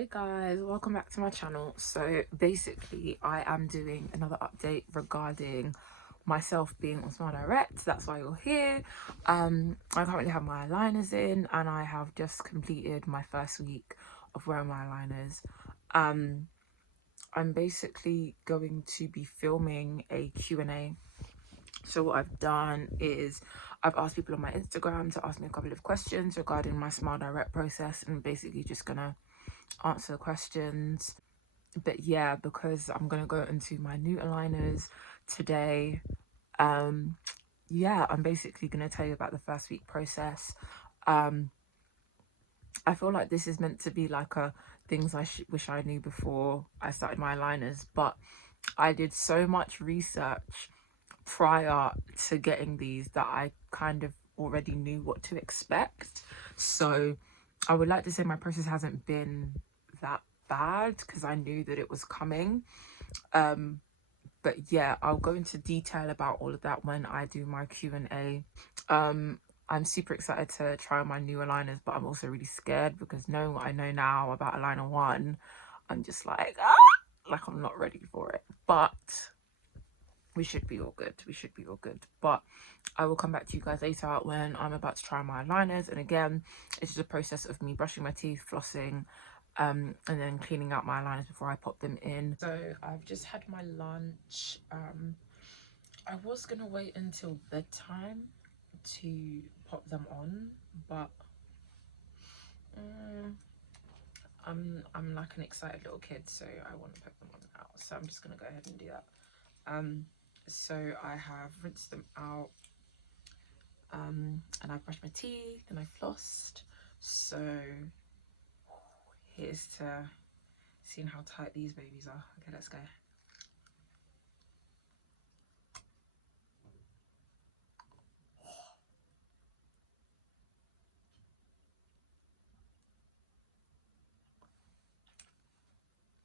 Hey guys, welcome back to my channel. So basically I am doing another update regarding myself being on Smile Direct. That's why you're here. I currently have my aligners in and I have just completed my first week of wearing my aligners. I'm basically going to be filming a Q&A. So what I've done is I've asked people on my Instagram to ask me a couple of questions regarding my Smile Direct process, and basically just gonna answer questions. But yeah, because I'm gonna go into my new aligners today, yeah, I'm basically gonna tell you about the first week process. I feel like this is meant to be like a things I wish I knew before I started my aligners, but I did so much research prior to getting these that I kind of already knew what to expect. So I would like to say my process hasn't been that bad because I knew that it was coming. But yeah, I'll go into detail about all of that when I do my Q&A. I'm super excited to try my new aligners, but I'm also really scared because knowing what I know now about aligner 1, I'm just like, like I'm not ready for it. But we should be all good. We should be all good. But I will come back to you guys later when I'm about to try my aligners. And again, it's just a process of me brushing my teeth, flossing, and then cleaning out my aligners before I pop them in. So I've just had my lunch. I was gonna wait until bedtime to pop them on, but I'm like an excited little kid, so I want to put them on now. So I'm just gonna go ahead and do that. So I have rinsed them out, and I brushed my teeth and I flossed. So here's to seeing how tight these babies are. Okay, let's go.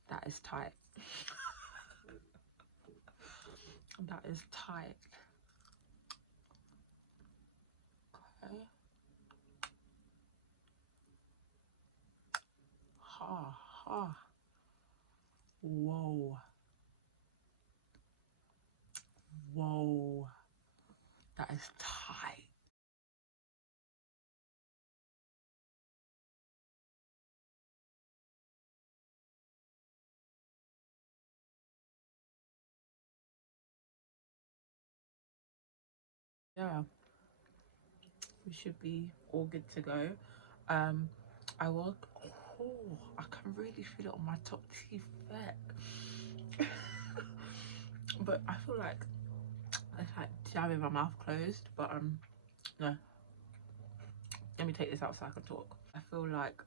That is tight. That is tight. Okay. Ha ha. Whoa. Whoa. That is tight. Yeah, we should be all good to go. I will. Oh, I can really feel it on my top teeth back. But I feel like it's like jamming my mouth closed. But no. Let me take this out so I can talk. I feel like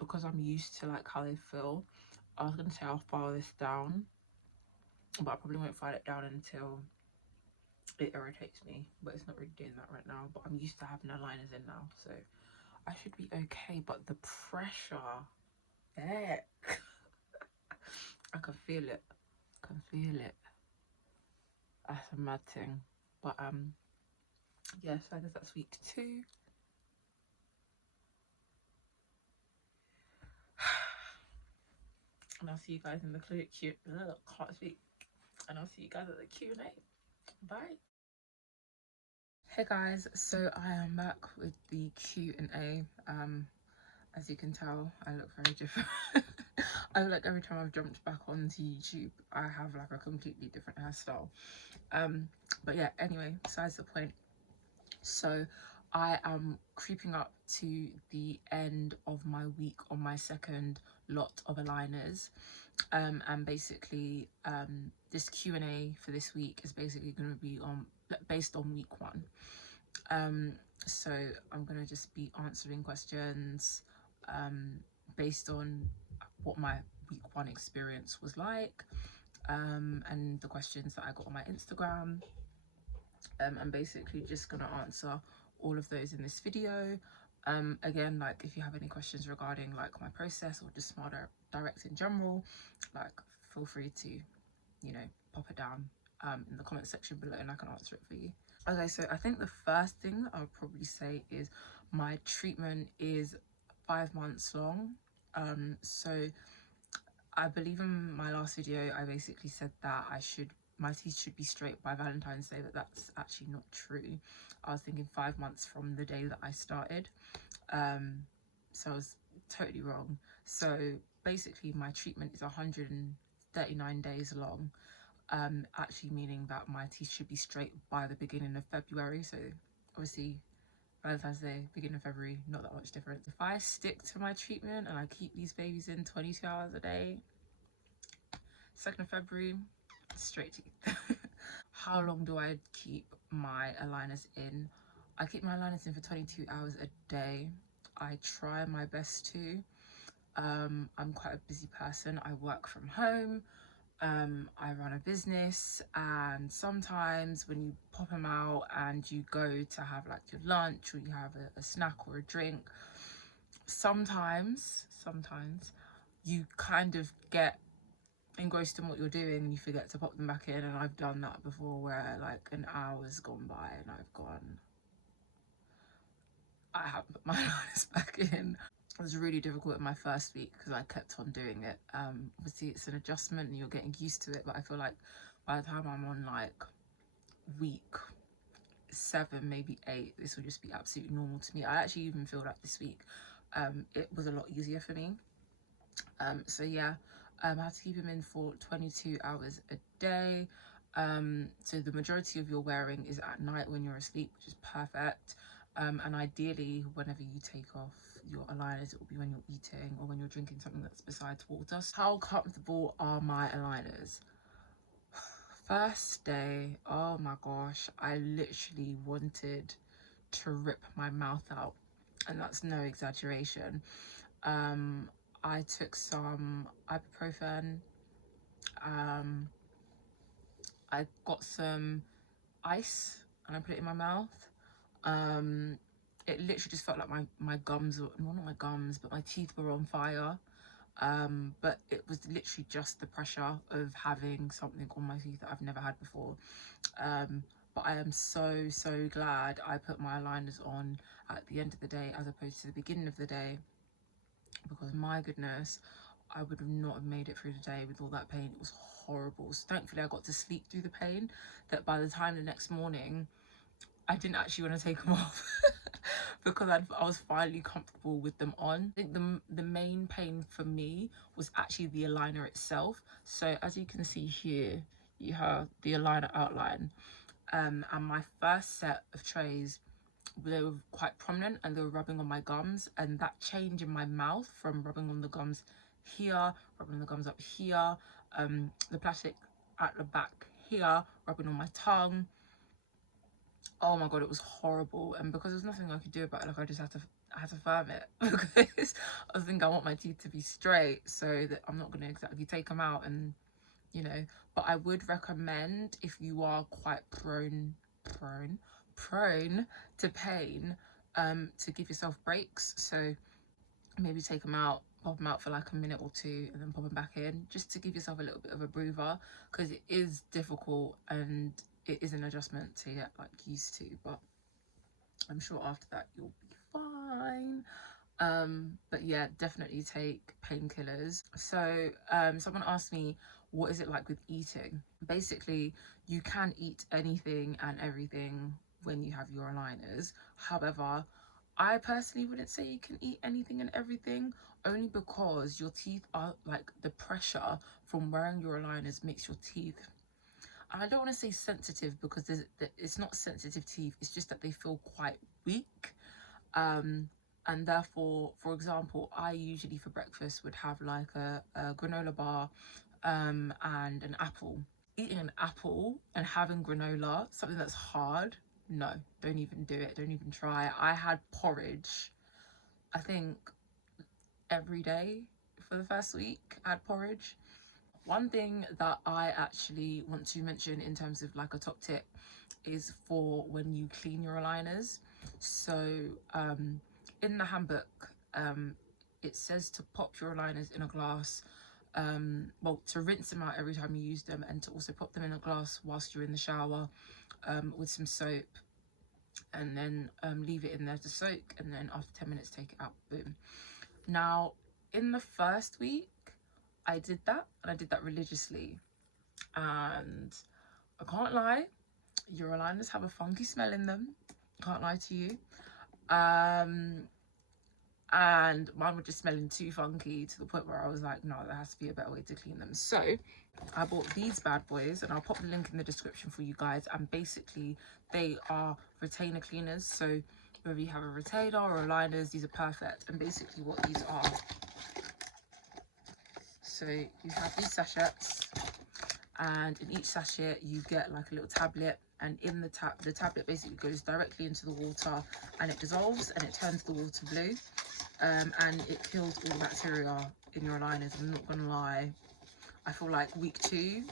because I'm used to like how they feel, I was gonna say I'll file this down, but I probably won't file it down until it irritates me. But it's not really doing that right now. But I'm used to having aligners in now, so I should be okay. But the pressure, heck, I can feel it. I can feel it. That's a mad thing. But yeah, so I guess that's week 2. And I'll see you guys in the Q. Can't speak. And I'll see you guys at the Q&A. Bye. Hey guys, so I am back with the Q&A. As you can tell, I look very different. I feel like every time I've jumped back onto YouTube, I have like a completely different hairstyle. But yeah, anyway, besides the point. So I am creeping up to the end of my week on my second lot of aligners. And basically this Q&A for this week is basically going to be based on week 1. So I'm going to just be answering questions based on what my week 1 experience was like, and the questions that I got on my Instagram. I'm basically just going to answer all of those in this video. Again, like if you have any questions regarding like my process or just Smile Direct in general, like feel free to, you know, pop it down in the comment section below and I can answer it for you. Okay, so I think the first thing I would probably say is my treatment is 5 months long. So I believe in my last video I basically said that my teeth should be straight by Valentine's Day, but that's actually not true. I was thinking 5 months from the day that I started, so I was totally wrong. So basically my treatment is 139 days long, actually meaning that my teeth should be straight by the beginning of February. So obviously Valentine's Day, beginning of February, not that much difference. If I stick to my treatment and I keep these babies in 22 hours a day, 2nd of February, straight teeth. How long do I keep my aligners in? I keep my aligners in for 22 hours a day. I try my best to. I'm quite a busy person. I work from home. I run a business, and sometimes when you pop them out and you go to have like your lunch or you have a snack or a drink, sometimes you kind of get engrossed in what you're doing and you forget to pop them back in. And I've done that before, where like an hour's gone by and I haven't put my eyes back in. It was really difficult in my first week because I kept on doing it. Obviously it's an adjustment and you're getting used to it, but I feel like by the time I'm on like week 7, maybe 8, this will just be absolutely normal to me. I actually even feel like this week it was a lot easier for me. So yeah, I have to keep him in for 22 hours a day. So the majority of your wearing is at night when you're asleep, which is perfect. And ideally, whenever you take off your aligners, it will be when you're eating or when you're drinking something that's besides water. How comfortable are my aligners? First day, oh my gosh, I literally wanted to rip my mouth out, and that's no exaggeration. I took some ibuprofen. I got some ice and I put it in my mouth. It literally just felt like my gums were, well, not my gums, but my teeth were on fire. But it was literally just the pressure of having something on my teeth that I've never had before. But I am so glad I put my aligners on at the end of the day as opposed to the beginning of the day, because my goodness, I would have not have made it through the day with all that pain. It was horrible. So thankfully I got to sleep through the pain, that by the time the next morning I didn't actually want to take them off because I was finally comfortable with them on. I think the main pain for me was actually the aligner itself. So as you can see here, you have the aligner outline, and my first set of trays, they were quite prominent and they were rubbing on my gums, and that change in my mouth from rubbing on the gums here, rubbing the gums up here, the plastic at the back here, rubbing on my tongue. Oh my god, it was horrible. And because there's nothing I could do about it, like I had to firm it because I was thinking I want my teeth to be straight, so that I'm not going to exactly take them out, and you know. But I would recommend, if you are quite prone to pain, to give yourself breaks. So maybe take them out, pop them out for like a minute or two, and then pop them back in, just to give yourself a little bit of a breather, because it is difficult and it is an adjustment to get like used to. But I'm sure after that you'll be fine. But yeah, definitely take painkillers. So someone asked me, what is it like with eating? Basically, you can eat anything and everything when you have your aligners. However, I personally wouldn't say you can eat anything and everything, only because your teeth are like, the pressure from wearing your aligners makes your teeth, and I don't want to say sensitive, because it's not sensitive teeth, it's just that they feel quite weak. And therefore, for example, I usually for breakfast would have like a granola bar and an apple. Eating an apple and having granola, something that's hard, no, don't even do it, don't even try. I had porridge, I think every day for the first week. I had porridge. One thing that I actually want to mention in terms of like a top tip is for when you clean your aligners. So in the handbook, it says to pop your aligners in a glass, well, to rinse them out every time you use them, and to also pop them in a glass whilst you're in the shower, with some soap, and then leave it in there to soak, and then after 10 minutes take it out. Boom. Now in the first week I did that, and I did that religiously, and I can't lie, your aligners have a funky smell in them, can't lie to you. And mine were just smelling too funky to the point where I was like, no, there has to be a better way to clean them. So I bought these bad boys, and I'll pop the link in the description for you guys. And basically they are retainer cleaners, so whether you have a retainer or aligners, these are perfect. And basically what these are, so you have these sachets, and in each sachet you get like a little tablet, and in the tablet basically goes directly into the water, and it dissolves and it turns the water blue, and it kills all the bacteria in your aligners. I'm not gonna lie, I feel like week 2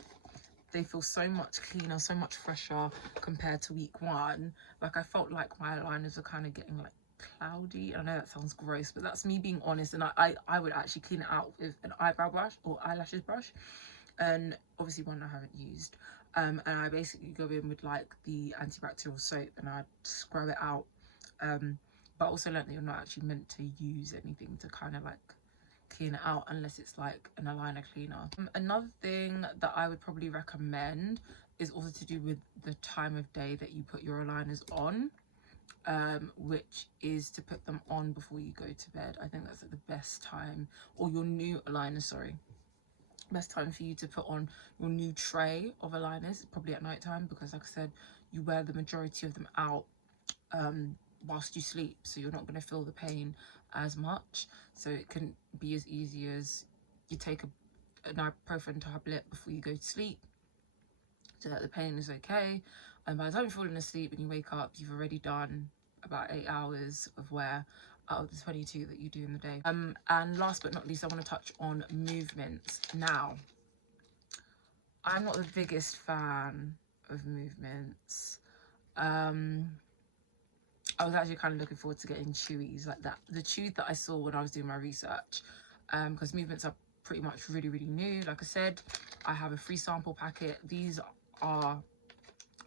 they feel so much cleaner, so much fresher compared to week 1. Like I felt like my aligners are kind of getting like cloudy. I know that sounds gross, but that's me being honest. And I would actually clean it out with an eyebrow brush or eyelashes brush, and obviously one I haven't used. And I basically go in with like the antibacterial soap and I scrub it out. But also learned that you're not actually meant to use anything to kind of like clean it out unless it's like an aligner cleaner. Another thing that I would probably recommend is also to do with the time of day that you put your aligners on, which is to put them on before you go to bed. I think that's like the best time, or your new aligners, sorry, best time for you to put on your new tray of aligners, probably at night time, because like I said, you wear the majority of them out whilst you sleep, so you're not going to feel the pain as much. So it can be as easy as you take an ibuprofen tablet before you go to sleep so that the pain is okay, and by the time you're falling asleep and you wake up, you've already done about 8 hours of wear out of the 22 that you do in the day. And last but not least, I want to touch on movements. Now, I'm not the biggest fan of movements. I was actually kind of looking forward to getting chewies like that. The chewies that I saw when I was doing my research, because movements are pretty much really, really new. Like I said, I have a free sample packet. These are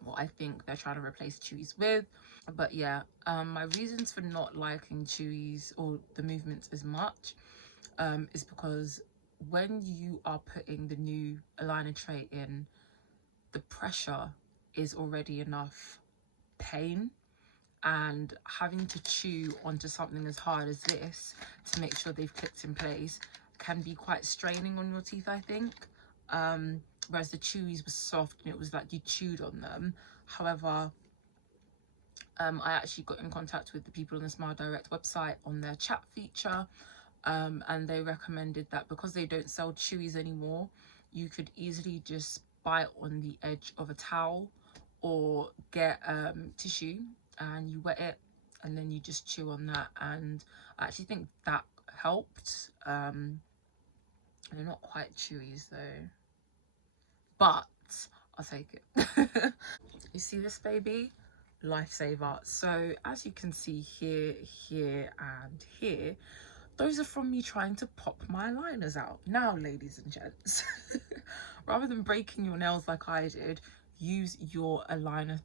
what I think they're trying to replace chewies with. But yeah, my reasons for not liking chewies or the movements as much is because when you are putting the new aligner tray in, the pressure is already enough pain, and having to chew onto something as hard as this to make sure they've clicked in place can be quite straining on your teeth, I think. Whereas the chewies were soft and it was like you chewed on them. However, I actually got in contact with the people on the Smile Direct website on their chat feature, and they recommended that because they don't sell chewies anymore, you could easily just bite on the edge of a towel or get tissue and you wet it and then you just chew on that, and I actually think that helped. They're not quite chewies though, but I'll take it. You see this baby? Lifesaver. So as you can see here, here and here, those are from me trying to pop my liners out. Now, ladies and gents, rather than breaking your nails like I did, use your aligner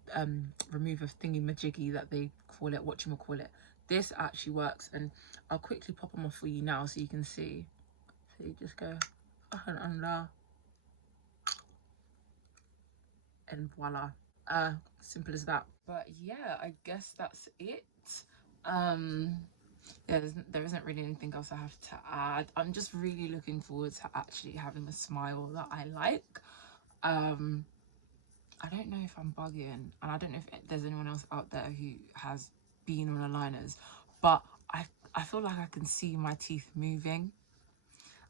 remover thingy majiggy that they call it, whatchamacallit. This actually works, and I'll quickly pop them off for you now so you can see. So you just go up and under, and voila. Simple as that. But yeah, I guess that's it. Yeah, there isn't really anything else I have to add. I'm just really looking forward to actually having a smile that I like. I don't know if I'm bugging, and I don't know if there's anyone else out there who has been on aligners, but I feel like I can see my teeth moving,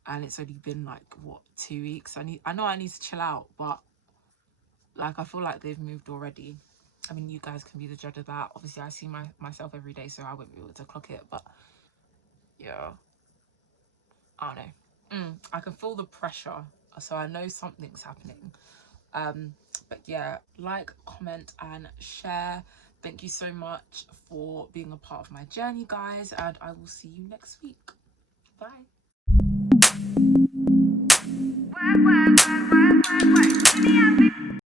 and it's only been like what, 2 weeks. I know I need to chill out, but like I feel like they've moved already. I mean, you guys can be the judge of that. Obviously I see myself every day, so I won't be able to clock it, but yeah, I don't know. I can feel the pressure, so I know something's happening. But yeah, like, comment and share. Thank you so much for being a part of my journey, guys, and I will see you next week. Bye.